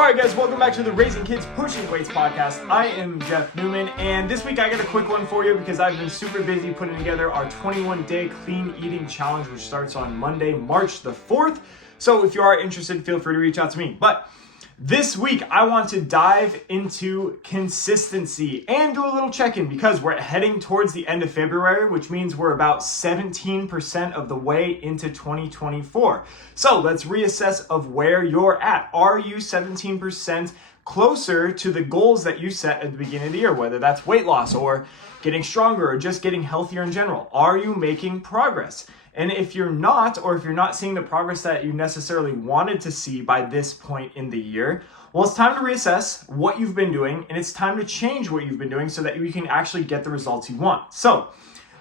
All right, guys, welcome back to the Raising Kids Pushing Weights podcast. I am Jeff Newman, and this week I got a quick one for you because I've been super busy putting together our 21-day clean eating challenge, which starts on Monday, March the 4th. So if you are interested, feel free to reach out to me. But this week, I want to dive into consistency and do a little check-in because we're heading towards the end of February, which means we're about 17% of the way into 2024. So let's reassess of where you're at. Are you 17% closer to the goals that you set at the beginning of the year, whether that's weight loss or getting stronger or just getting healthier in general? Are you making progress? And if you're not, or if you're not seeing the progress that you necessarily wanted to see by this point in the year, well, it's time to reassess what you've been doing, and it's time to change what you've been doing so that you can actually get the results you want. So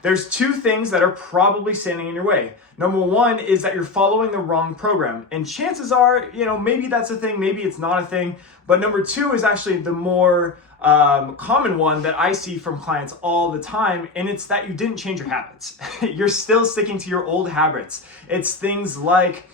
there's two things that are probably standing in your way. Number one is that you're following the wrong program. And chances are, maybe that's a thing, maybe it's not a thing. But number two is actually the more common one that I see from clients all the time, and it's that you didn't change your habits. You're still sticking to your old habits. It's things like,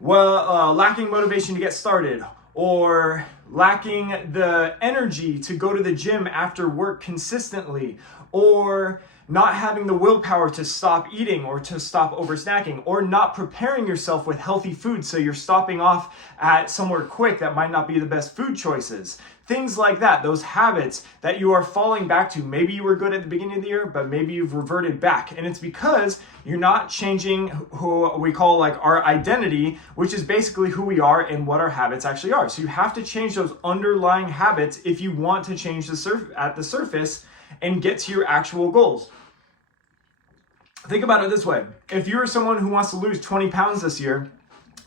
lacking motivation to get started, or lacking the energy to go to the gym after work consistently, or not having the willpower to stop eating or to stop over snacking, or not preparing yourself with healthy food so you're stopping off at somewhere quick that might not be the best food choices. Things like that, those habits that you are falling back to. Maybe you were good at the beginning of the year, but maybe you've reverted back. And it's because you're not changing who we call our identity, which is basically who we are and what our habits actually are. So you have to change those underlying habits if you want to change at the surface and get to your actual goals. Think about it this way. If you're someone who wants to lose 20 pounds this year,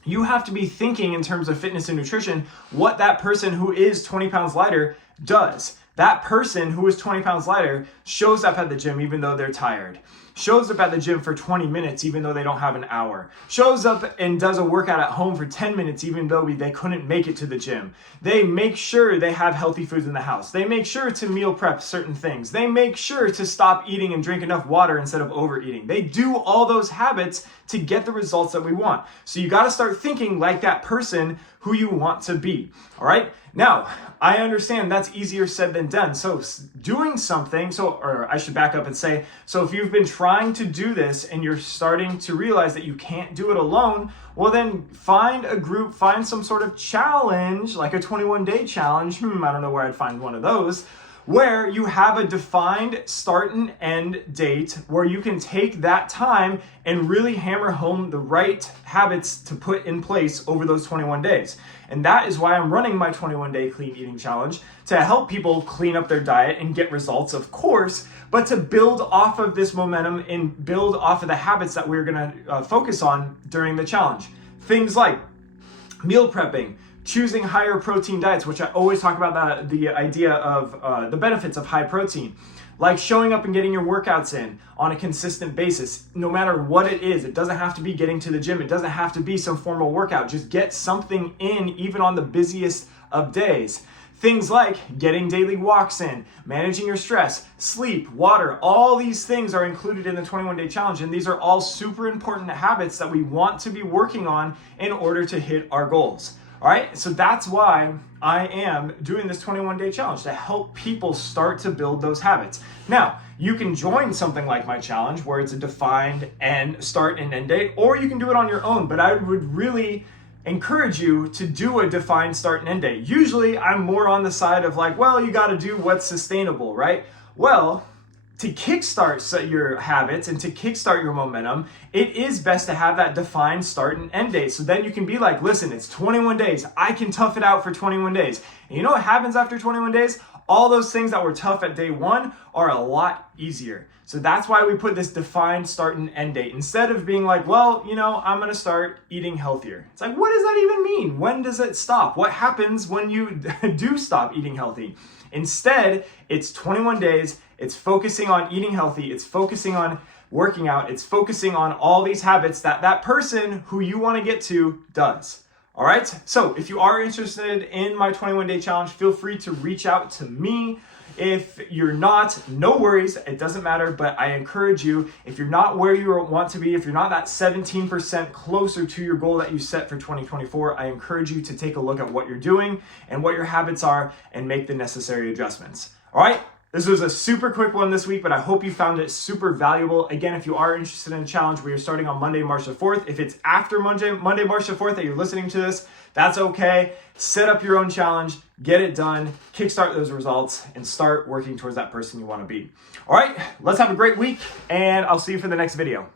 you have to be thinking in terms of fitness and nutrition what that person who is 20 pounds lighter does. That person who is 20 pounds lighter shows up at the gym even though they're tired. Shows up at the gym for 20 minutes even though they don't have an hour. Shows up and does a workout at home for 10 minutes even though they couldn't make it to the gym. They make sure they have healthy foods in the house. They make sure to meal prep certain things. They make sure to stop eating and drink enough water instead of overeating. They do all those habits to get the results that we want. So you got to start thinking like that person who you want to be. All right? Now, I understand that's easier said than done. So doing something, or I should back up and say, so if you've been trying to do this and you're starting to realize that you can't do it alone, well then find a group, find some sort of challenge, like a 21-day challenge. I don't know where I'd find one of those, where you have a defined start and end date where you can take that time and really hammer home the right habits to put in place over those 21 days. And that is why I'm running my 21-day clean eating challenge, to help people clean up their diet and get results, of course, but to build off of this momentum and build off of the habits that we're going to focus on during the challenge. Things like meal prepping, choosing higher protein diets, which I always talk about the idea of the benefits of high protein, like showing up and getting your workouts in on a consistent basis, no matter what it is. It doesn't have to be getting to the gym. It doesn't have to be some formal workout. Just get something in, even on the busiest of days. Things like getting daily walks in, managing your stress, sleep, water, all these things are included in the 21-day challenge. And these are all super important habits that we want to be working on in order to hit our goals. All right, so that's why I am doing this 21-day challenge, to help people start to build those habits. Now, you can join something like my challenge where it's a defined start and end date, or you can do it on your own, but I would really encourage you to do a defined start and end date. Usually, I'm more on the side of you got to do what's sustainable, right? Well, to kickstart your habits and to kickstart your momentum, it is best to have that defined start and end date. So then you can be like, listen, it's 21 days. I can tough it out for 21 days. And you know what happens after 21 days? All those things that were tough at day one are a lot easier. So that's why we put this defined start and end date. Instead of being like, I'm going to start eating healthier. It's like, what does that even mean? When does it stop? What happens when you do stop eating healthy? Instead, it's 21 days. It's focusing on eating healthy. It's focusing on working out. It's focusing on all these habits that person who you want to get to does. All right. So if you are interested in my 21-day challenge, feel free to reach out to me. If you're not, no worries, it doesn't matter, but I encourage you, if you're not where you want to be, if you're not that 17% closer to your goal that you set for 2024, I encourage you to take a look at what you're doing and what your habits are and make the necessary adjustments. All right? This was a super quick one this week, but I hope you found it super valuable. Again, if you are interested in a challenge, we are starting on Monday, March the 4th. If it's after Monday, March the 4th that you're listening to this, that's okay. Set up your own challenge, get it done, kickstart those results, and start working towards that person you want to be. All right, let's have a great week, and I'll see you for the next video.